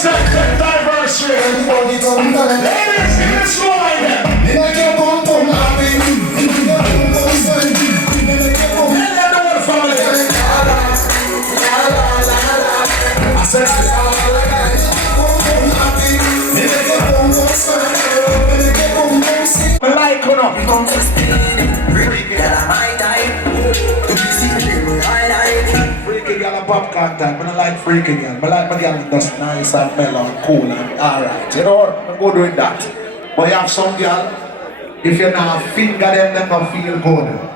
Second anniversary. Ladies, give it slow like that. I said I like or not. Freaky girl and popcorn time. I don't like freaky girl. I like my girl that's nice and mellow and cool and alright. You know, I'm good with that. But you have some girl, if you not finger them, they don't feel good.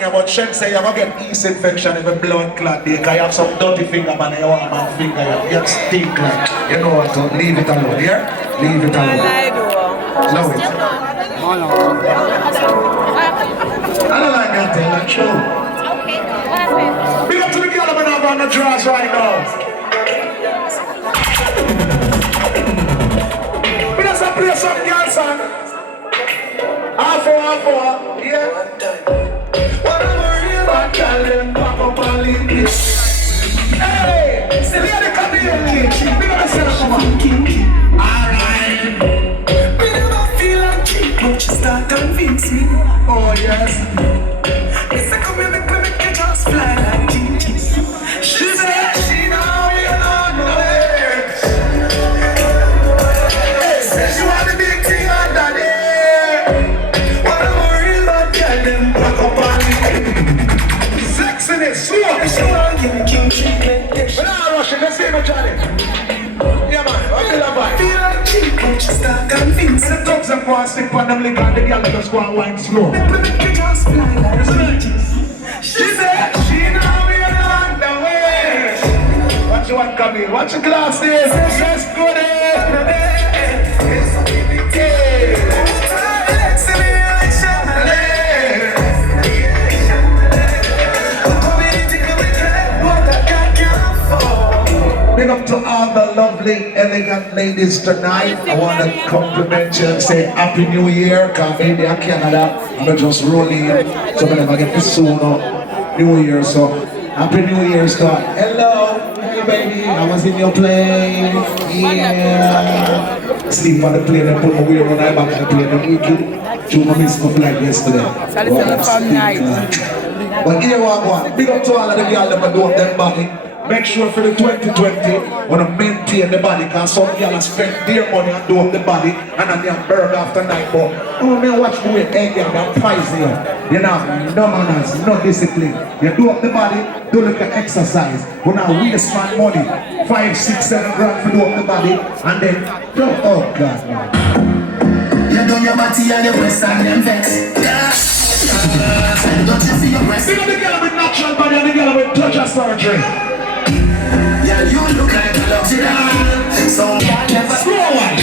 But Shem say you're going to get yeast infection if a blood clot there, because you have some dirty finger man and you want my finger, you stink like, you know what, to leave it alone, yeah? Leave it alone. Love it. I don't like that thing, that's true. Big up to the girl I'm on the drawers right now. We just play some girl song. Half hour, yeah? Tell them back up and leave this. Hey, see the other community. We gotta send them kinky. Alright. We never feel like cheap, but you start convince me. Oh yes. It's a come here, make you just fly like kinky. She said she know you don't know it. Hey, says you want the big thing under there. Wanna worry about tell them back up and leave. Slow. Give me king treatment. We're not rushing, let's see my Johnny. Yeah man, I feel a vibe. Feel like cheap, but you start convincing. The dogs are going to stick on them, and the girl just go and wine slow. Make you just fly like a she said she know we are on the way. What you want come in? Watch your glasses. Let's go there. Big up to all the lovely, elegant ladies tonight. I want to compliment you and say Happy New Year, because I'm in Canada. I'm just rolling in, so I'm going to get this soon up. New Year, so Happy New Year, Scott. Hello, hey baby, I was in your plane. Yeah. Sleep on the plane and put my weird on my back on the plane and wicked. Show my miss my flight yesterday. But here we go. Big up to all of the girls that are doing them body. Make sure for the 2020, want to maintain the body, because some girls spend their money and do up the body, and then they burn after night. But oh man, watch the way they get that poison. You know, no manners, no discipline. You do up the body, do like an exercise. We now waste my money, 5, 6, 7 grand for do up the body, and then oh God, man. You do your body and your breast and them vex. Don't you see your breast? You know the girl with natural body and the girl with pleasure surgery. Yeah, you look like a luxury. So never slow one.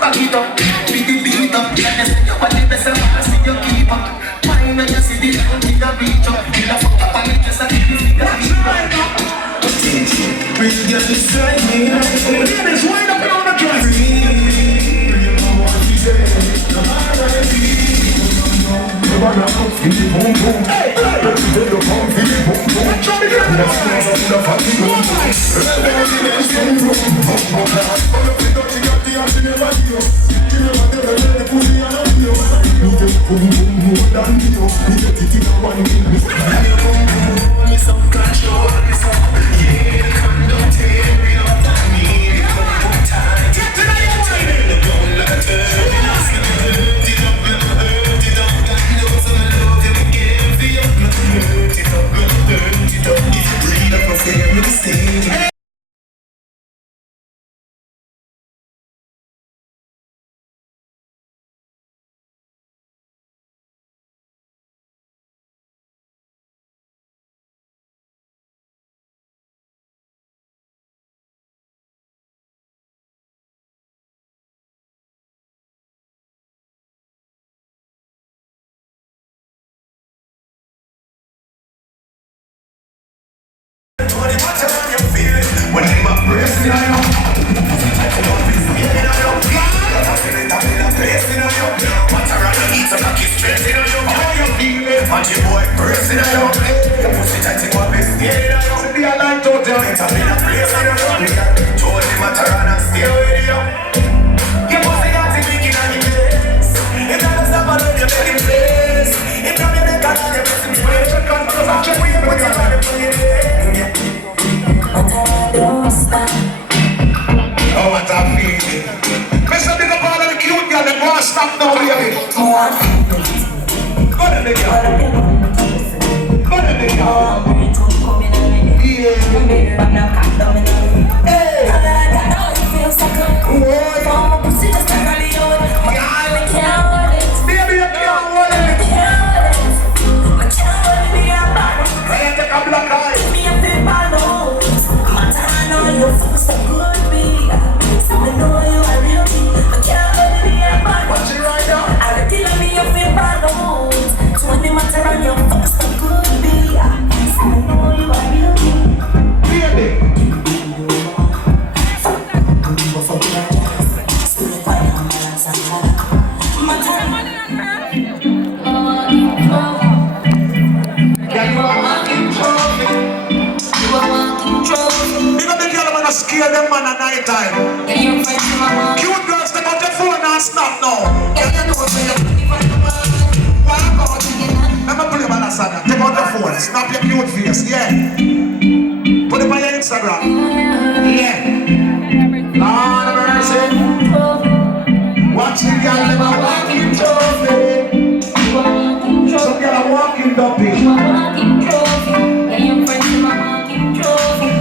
Back it up, beat the beat up. What the best of us in your keep up. Why when you see the reach up? The fuck up and just a bring your beside me. Ladies, wind up on the dress. You know what he said. No matter hey, Boy, pressing on you, your pussy tight in one best. Yeah, I be a light out there. It's a bit of place in your told him a Tarana, stay with you. Your pussy got it big in the place. If you stop and let you make him place. If you make a call, you make him place. You can't go back to where you put your body for your day. Oh, what a feeling. Mr. Big up all of the cute girl, they won't stop now, baby. Go to the girl. Scare them man at night time. Cute girls, take out your phone and snap now. Remember put your man aside. Take out your phone, snap your cute face, yeah. Put it on your Instagram. Yeah. Lord of mercy. Watch the girl never walking trophy. Some girl are walking dumpy.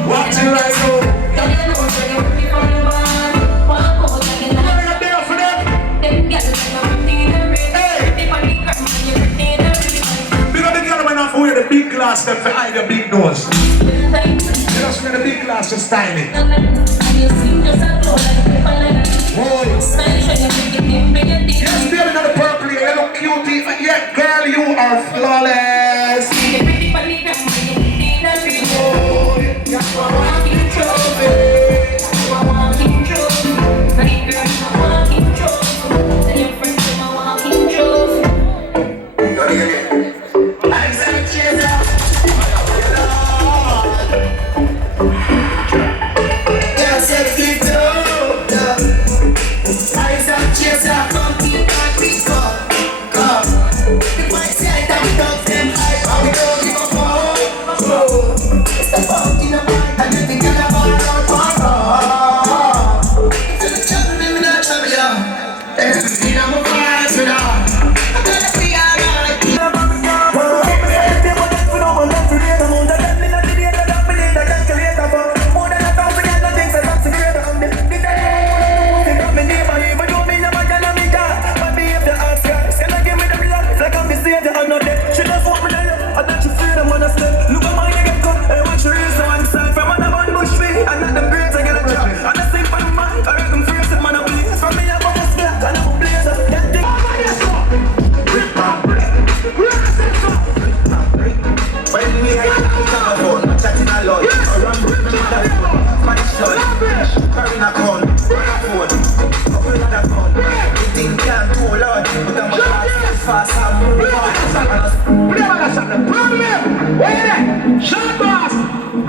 Watch it right now. The big glass that for hide the big nose. You just wear the big glass to style it. Boy. Yes, baby, not the purple, you look cutie. Yeah, girl, you are flawless.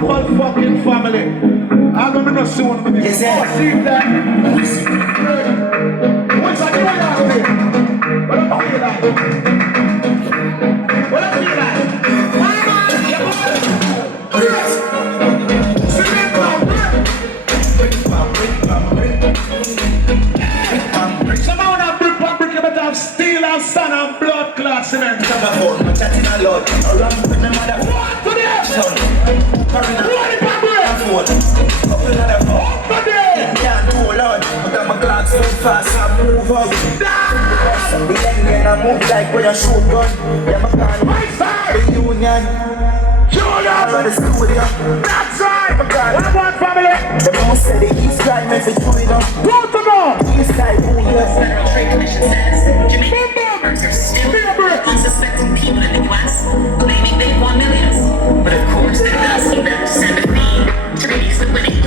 Whole fucking family. I'm gonna go soon with you. Yes, sir. See that? What's that doing out there? What do you feel like? What do you feel like? Yes. Somehow that brick, you better have steel and sand and blood clot cement. Come on, I'm chatting a lot. Around with my mother. What to the son? What is that break? Up another phone. Up there. Can't do a lot. But I'm a clock so fast, I move up. The end I move like when I shoot gun. Yeah, my gun. Right side. The union. Jordan. The studio. That side. My gun. What about family? The most said the East side meant for you, you know. Go to go. East side, who yes. Federal Trade Commission says Jamaican farmers are still unsuspecting people in the U.S. claiming they've won millions. But of course, that does seem to send a fee to release the winning.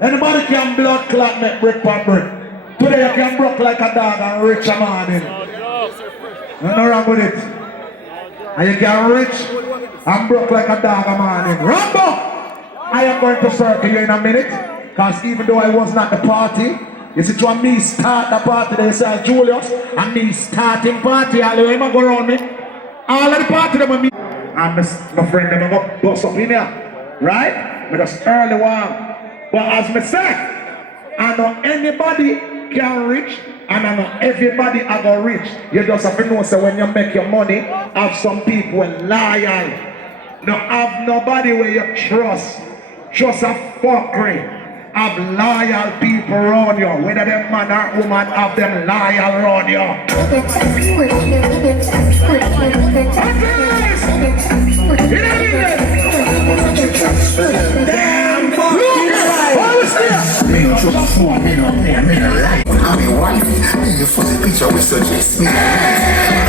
Anybody can blood clot make brick for brick. Today you can broke like a dog and rich a morning. Nothing wrong with it. And you can rich and broke like a dog a morning. Rambo! I am going to circle you in a minute. Because even though I was not the party, you see, to me start the party, they say Julius, and me starting party, all the way go around me. All of the party them with me. And my friend them go bust up in here. Right? I just early one. But as me say, I know anybody can reach, and I know everybody are going to reach. You just have to know, so when you make your money, have some people loyal. Don't have nobody where you trust. Just a fuckery. Have loyal people around you. Whether them man or woman, have them loyal around you. Damn, fuck you. Me no trust phone, me no like. I'm a wife, me the first picture we suggest me. I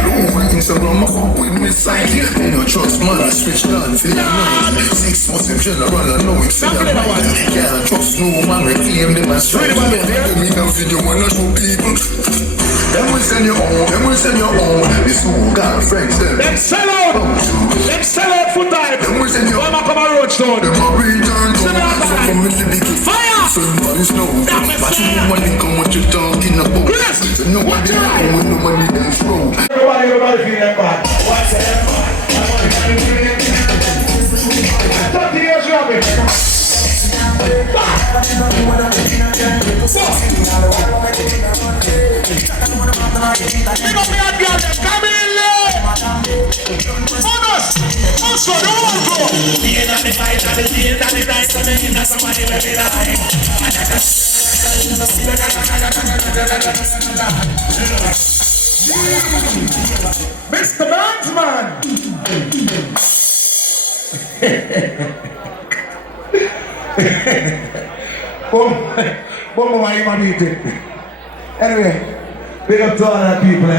don't want things to run my home with me side. Me no trust man, I switch down for your mind. 6 months in general, I know it's for your mind. Can't trust no man, we claim them as straight. Me no video when I show people. Them will send your own, them will send your own. This who got friends them. Them sell out for time. Them will send your own. Come on, road stone. Them will return to fire! Somebody's know. But you know when they come what you're talking about. So nobody know when nobody else wrong. Everybody feeling bad. What's that bad? 30 years rapping. Big up your girl, come in late. Bonus, also the whole go. Being on the fight, on the scene, on the dice, on the in, that's somebody very like. Mr. Bandsman. Boom, why you want to eat it? Anyway, big up to all our people,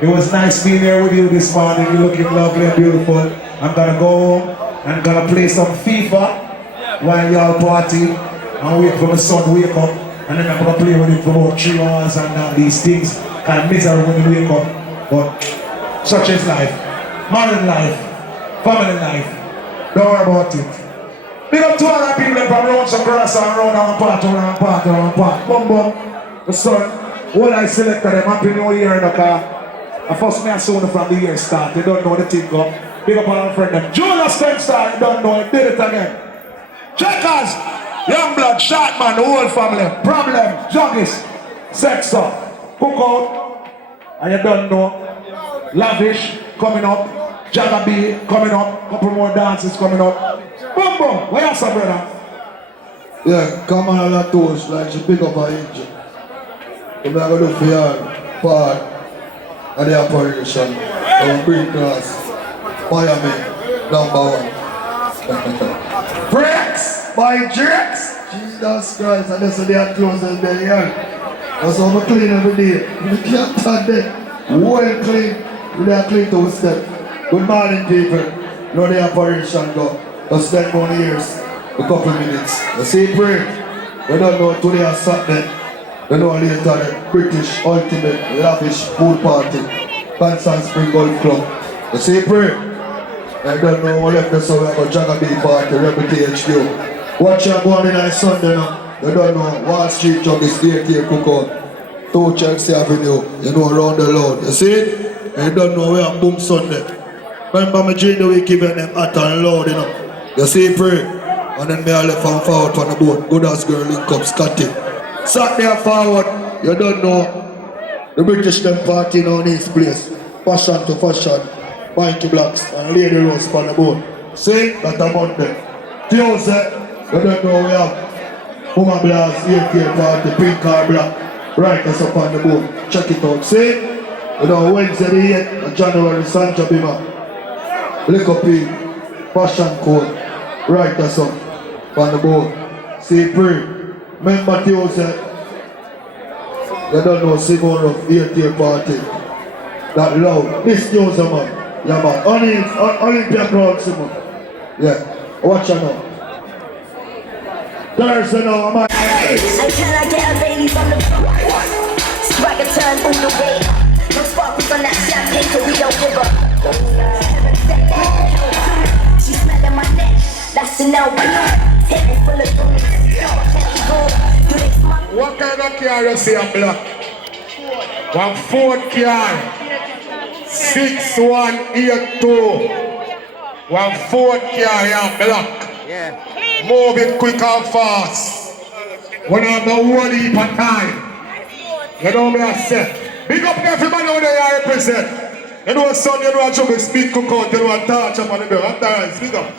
It was nice being here with you this morning. You're looking lovely and beautiful. I'm gonna go home and gonna play some FIFA while y'all party and wait for my son to wake up. And then I'm gonna play with him for about 3 hours and these things kind of miserable when he wake up. But such is life. Married life, family life. Don't worry about it. Big up to all our people from around some grass and around part. Boom, boom. The son, what I selected them, Happy New Year in the car. I first me and son from the year start. They don't know the thing go. Big up all our friend them. Julius Spencer, you don't know, he did it again. Checkers, young blood, short man, the whole family. Problem, juggies, sexer, cookout, and you don't know. Lavish coming up, Jagabee coming up, couple more dances coming up. Boom, boom, where you some brother? Yeah, come on all the toes like she pick up her engine. I'm not going to do for your part of the operation. Our green class, Miami, #1. Breaks by Drex. Jesus Christ, and that's what they are closing the year. That's how I clean every day. You can't turn there. Well clean, we are clean to step. Good morning, people. Know the operation go. Just 10 more years, a couple minutes. You see, pray. We don't know today or Saturday. We know later the British Ultimate Lavish Pool Party. Dancehall Spring Golf Club. You see, pray. I don't know what left us so we have a Jagabee party, Rebel THQ. Watch your going on Sunday now. You don't know Wall Street Juggies, DK Cookout. 2 Chelsea Avenue, you know around the Lord. You see it? You don't know where I'm Boom Sunday. Remember me during the week giving them hot and loud, you know. You see, pray. And then me I left and forward on the boat. Good as girl link up, Scotty. Saturday and forward, you don't know. The British them party on this place. Fashion to fashion. Mikey Blacks and Lady Rose on the boat. See, that's a Monday. Tuesday, you don't know we have Woman Blast, AK party, pink or black. Right, that's up on the boat. Check it out. See? You know, Wednesday the 8th of January, Santa Bima. Liquor P, fashion code. Right, that's up on the boat. See, pray. Remember Tuesday. You don't know Simon of 8th party. That loud. This Tuesday, man. Yeah, man. Olympia crowd, Simon. Yeah. Watch out now. Thursday now, man. And can I get a lady from the swagger turn all the way up. No sparkles on that champagne, so we don't give up. She smelling my neck, that's an LB. Table full of donuts. What kind of car you see a black? One Ford car. 6182. One Ford car here black. Yeah. Move it quick and fast. When I have no one heap of time. You know me I say. Big up everybody who they are represent. You know son, you know a job speak cook out, you know a touch up on the bill. I'm tired, speak up.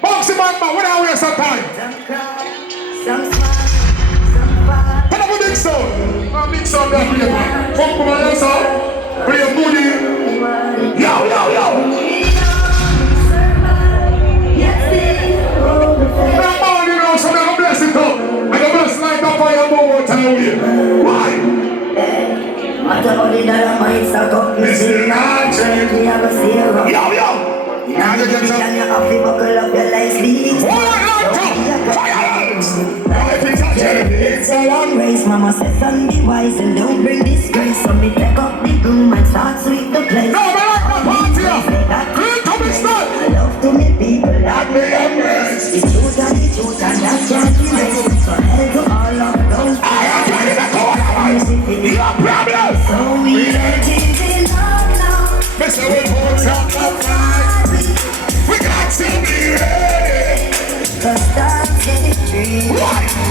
Boxy man, we don't waste some time. Put up a big sound. A big sound that play, man. Come on, your sound. Play a goodie. Yo, yo, yo. So I'm gonna bless it up. I'm gonna bless light up for your moment time with you. Why? Listen, yo, yo. Now you get some. It's a long race, mama says son be wise and don't bring disgrace. So me take up the broom and start sweep the place. No, man, I'm a party. Clean to me start. I love to meet people that me embrace. The truth and that can't be erased. So hell to all of those. I am trying to go on. No problem. So we let it in now. Mr. We put up the fight. We got to be ready. Cause that's getting free.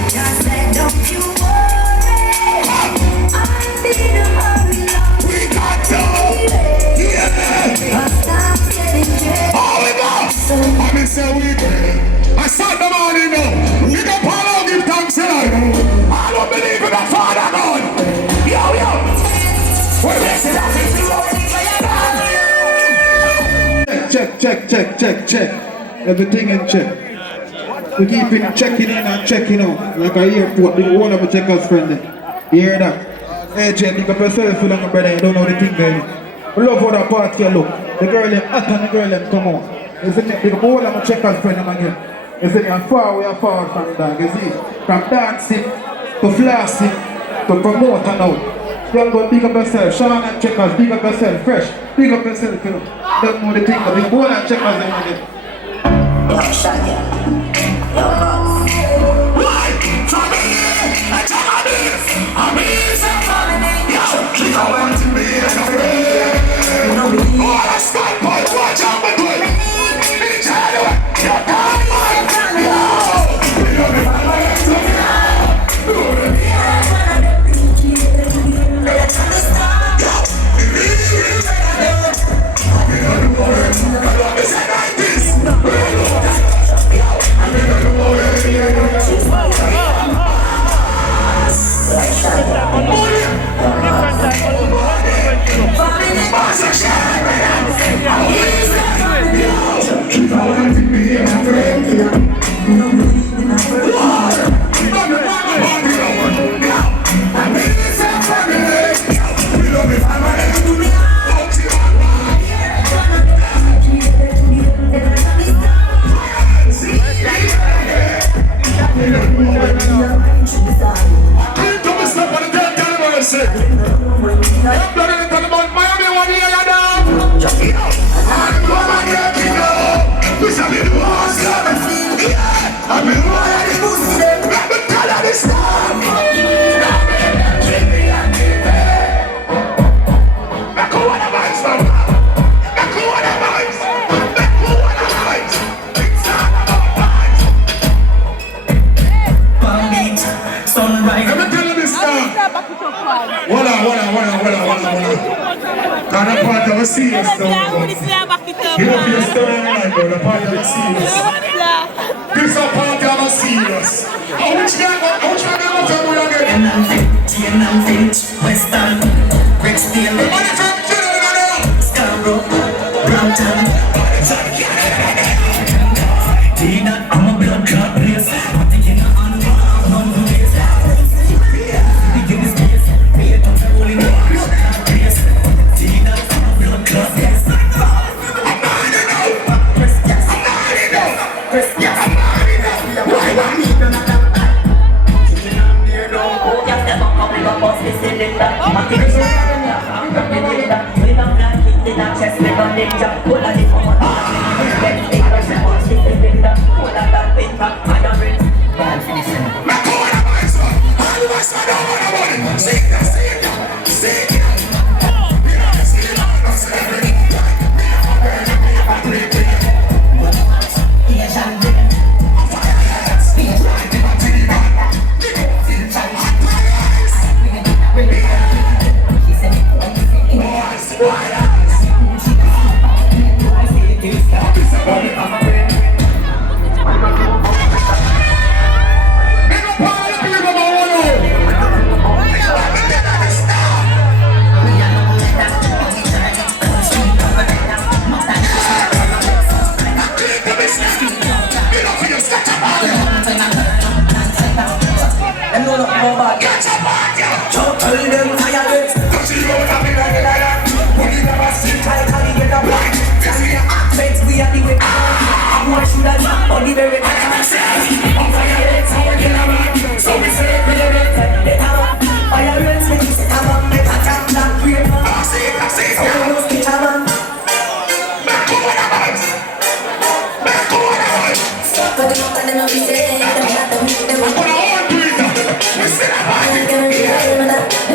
Just say don't you worry. I'm in a hurry now. We got to. Yeah. Cause that's getting free. Oh, we go. I'm in say we pray. I said the morning now. We can follow, give thanks to Lord. I don't believe in the Father God. Yo, yo. We're missing out in the Check. Everything in check. We keep checking in and checking out. Like a airport, the whole of the checkers friend. You hear that? Hey, Jen, pick up yourself, my brother. You don't know the thing, baby. We love how that party look. The girl them hot and the girl them come out. You see me? Pick up all of my checkers friend again. You see me? I'm far from that. You see? From dancing to flossing to promote and out. Y'all go pick up yourself. Sean and checkers, pick up yourself. Fresh. Pick up yourself, you know. Don't know the thing, but pick up all and checkers them again. Yo, Shaggy. Yo, Boss. Serious though. You don't feel stirring like the party of the serious. This a party of the serious. Which one tell me again? Western, Brixton, Scarborough, Brampton. I'm a blood clot place. Catch up on ya. Don't tell them tired. Cause you don't have it like that. We never see tight and get a black. Tell me your accents, we are the way. Why should I jump on the very back? I'm tired, how we get around. So we say, Fire rates, make it come on, make a jam that great man. I see it, So we must get a man. Back to what I want. Back to what I want. But the look at them, we say, them not them, them I'm gonna hold you. We said I want it. them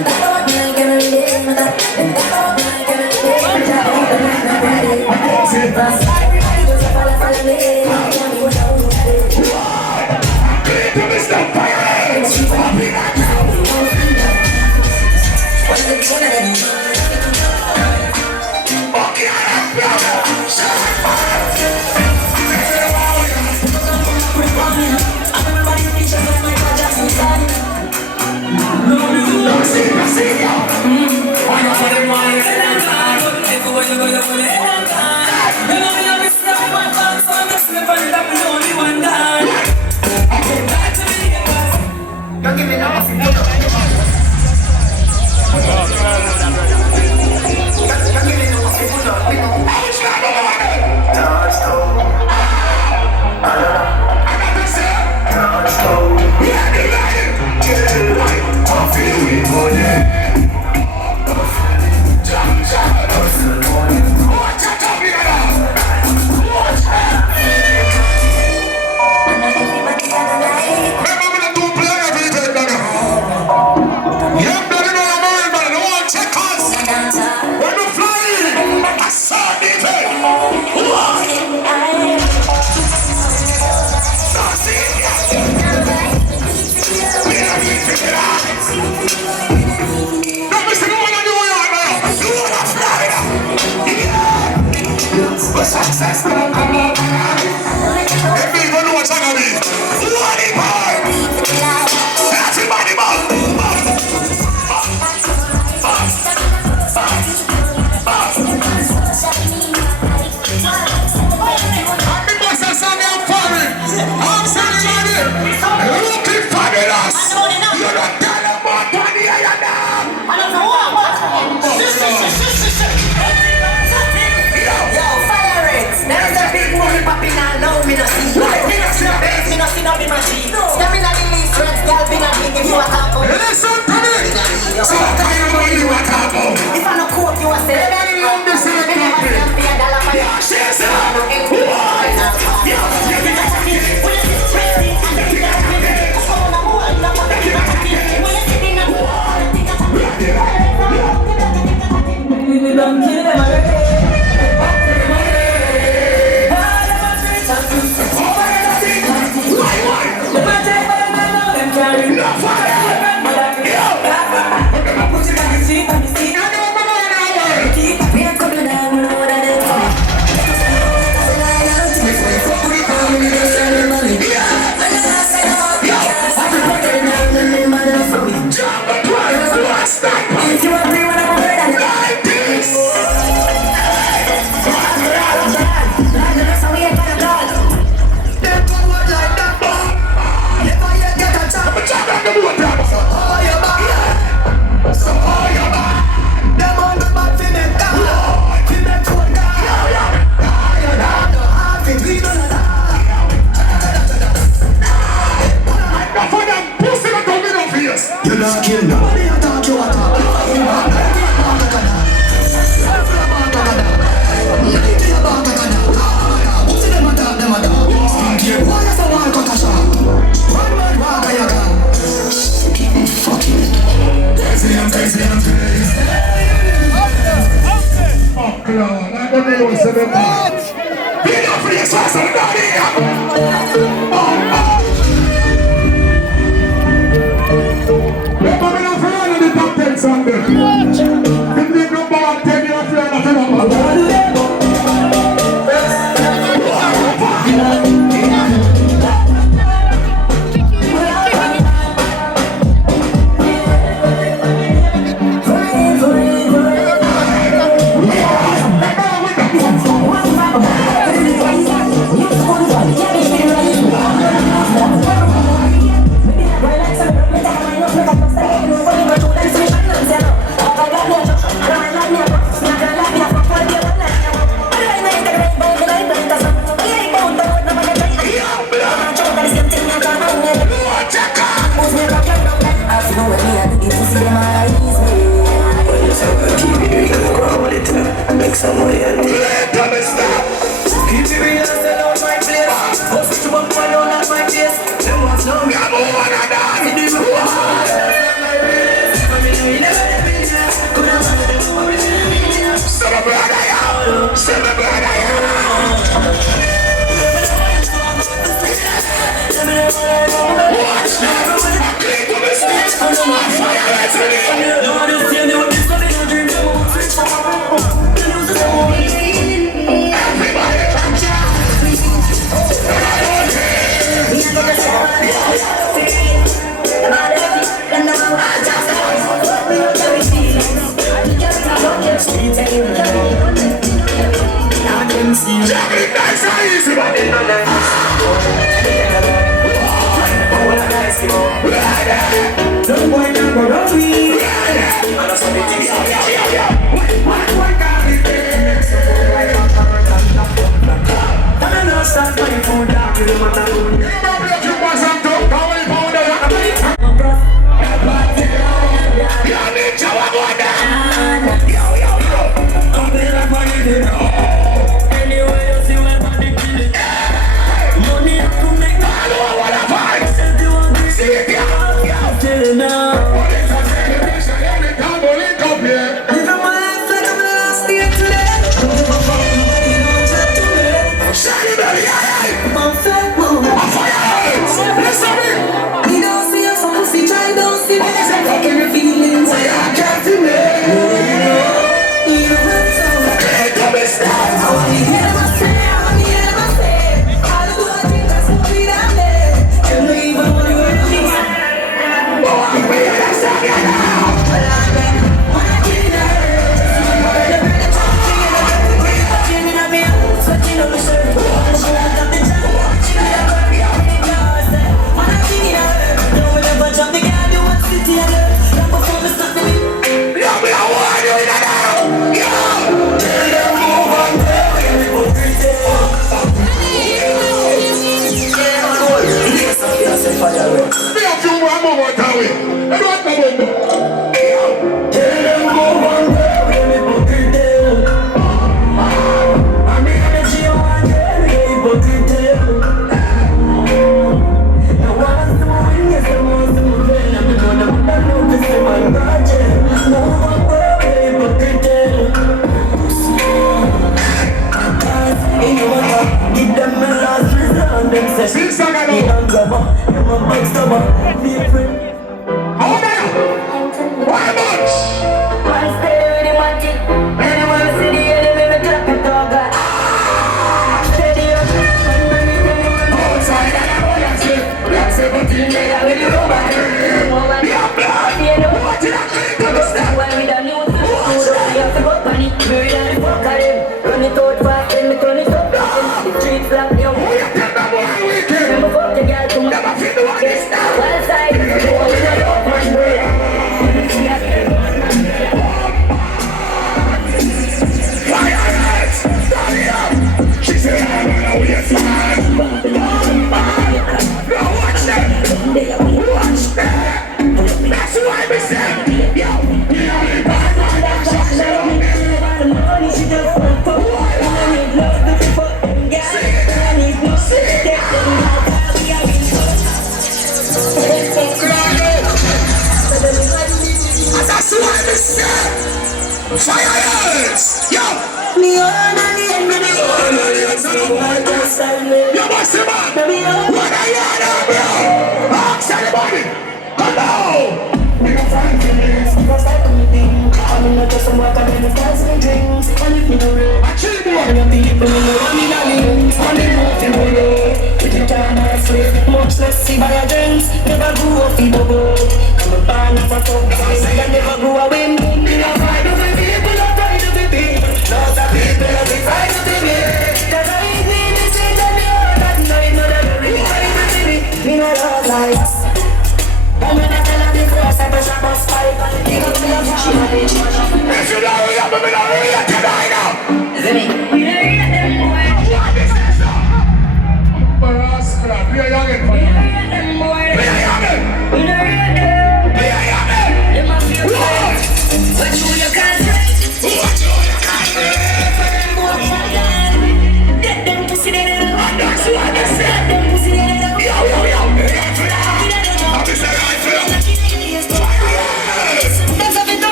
back out, them can relate with that. Them back out, them can relate with that. Everybody goes up, follow me. Clean to Mr. Fire. What's the tune of them? Okay, I'm brother. I see ya. Don't give me no more. Success. Everybody know what's gonna be. Everybody, looking fabulous. You're not telling about money, There's a big movie popping all now, me no see. Me no see no bass, me no see no big machine. Step in the least red girl, be not big if you a top up. Listen to me. So can you know you are top of? If I no coke, you a say. Everybody love the same topic. Yeah, she's We don't kill them already. you're not killing nobody.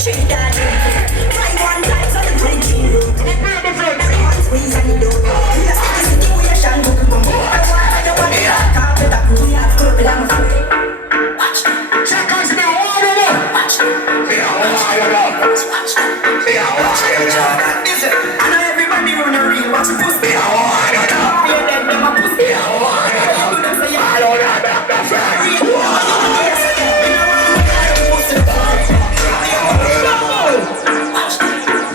Try one time, so the Me a watch you now. Listen, I know everybody run a real watch pussy. Me a want you now. Yeah, them a pussy. Me a want you now. Them say I don't have that friend.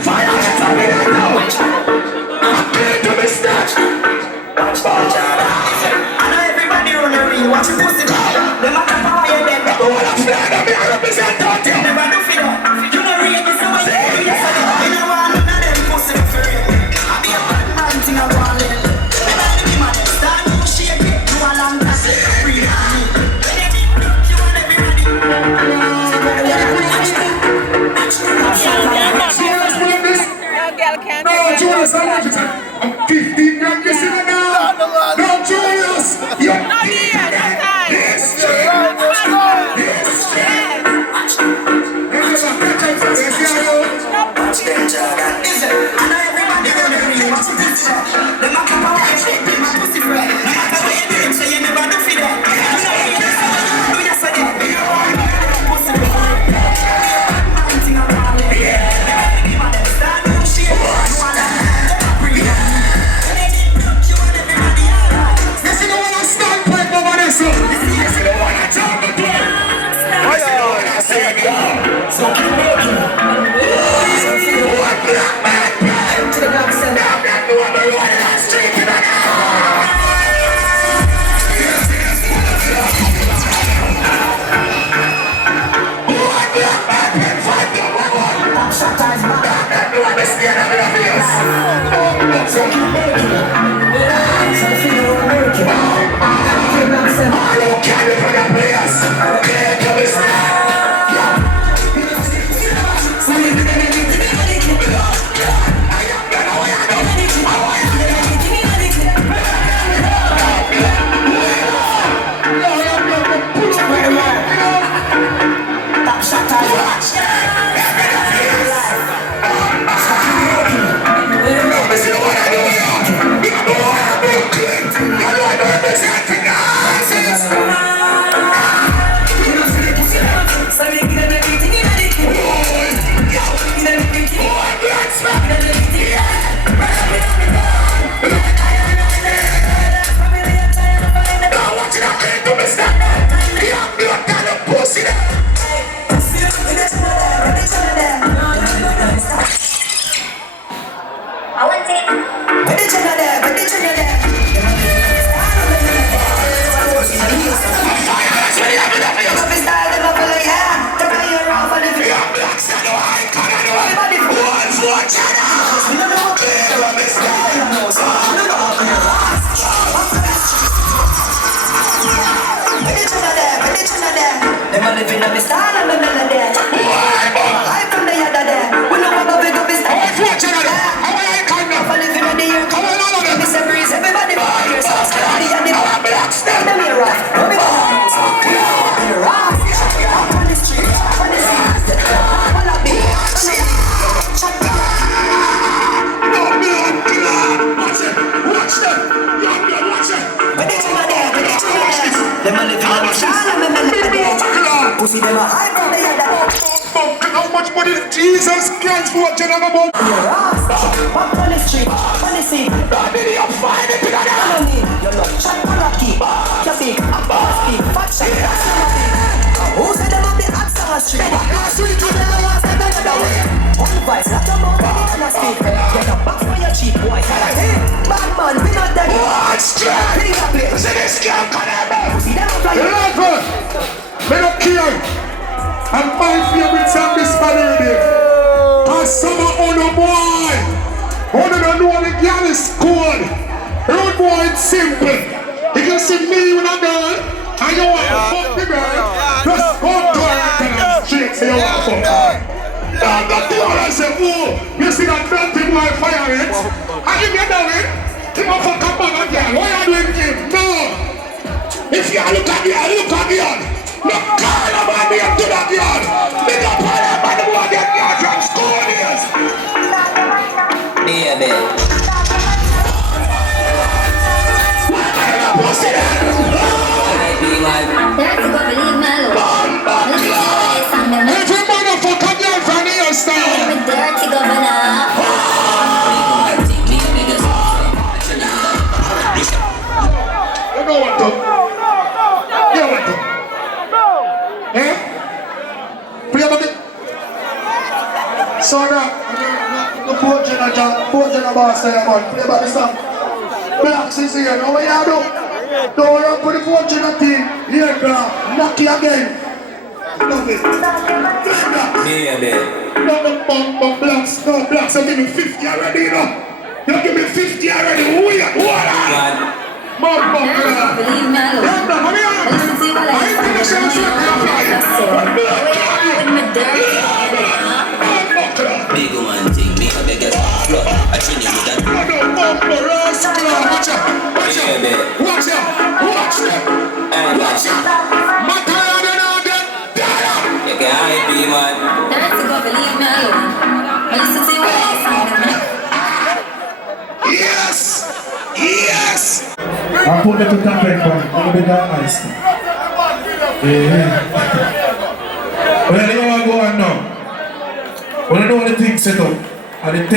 Fire is coming out now. I'm clean to be snatched. I know everybody run a real watch pussy. Them a tap away your dead. The whole of Florida, me a represent out here. Never do for that. You know real, so I say you yesterday. You know one of them pussy for real. I be a bad man thing I want it. Never do me man. Start to shake it. Do a long time. Real on me. When you be broke, you want everybody. No, Julius, I want you to. I'm 15 grand missing now. No, Julius. You're living on the style and the melody. I from the other day. We know what we go be style. I'm living on the year. Come on, give me some breeze. Everybody buy your sauce. The other black style. Let me rock. Let me rock. Up on the street. On the street. Wanna be. Watch them. Watch them. But it's in there. Them a living on the style and the melody. Pussy them a high from the other. How much money Jesus Christ for what you have about? Your ass, up on the street, on the scene. Daddy, I'm fine. Follow me, you look shot for lucky. You see, I'm speak, fat shot, that's not me. Who said them up the hot summer street? Last week you never lost the other way. One voice, like a mountain in the speak. Get a box for your cheap boy. Hey, bad man, we not dead. Watch that. Bring up it. See this girl come here. See them up like Me don't care. And my favorite song this melody. And summer on a boy. One of them know the girl is cool. Road boy, it's simple. You can see me with a girl, and you want to fuck the girl. Just go to her and straight say you want to fuck her. Now that the one I say, oh, you see that dirty boy fire it? And you get down it? You want to fuck a man and girl. Why are you doing him? No. If you look at the girl, look at the girl. Look, call a man here to that girl. Make up all that man who want that girl from school years. baby. I be like That's what believe me alone. Listen to this and then Every motherfucker girl from the style. with dirty the fortune of boss there, man. Play by the song. Blacks is here. Now what you do? Don't run for the fortune team. Here, girl. Knock you again. Love it. Yeah, man. No, blacks. No, blacks. You give me 50 already, you know. You give me 50 already. What? Believe me alone. Listen to what I say. With my dirty Big one thing, me a beg you flood. I train you with that. Watch out. Yeah, man. Watch out. You can hype me, man. That's go believe me alone. Listen to what I say. Yes. I put it to top end, man. I'm be that nice. Yeah. Well, you want to go on now. When I know the thing set up, and the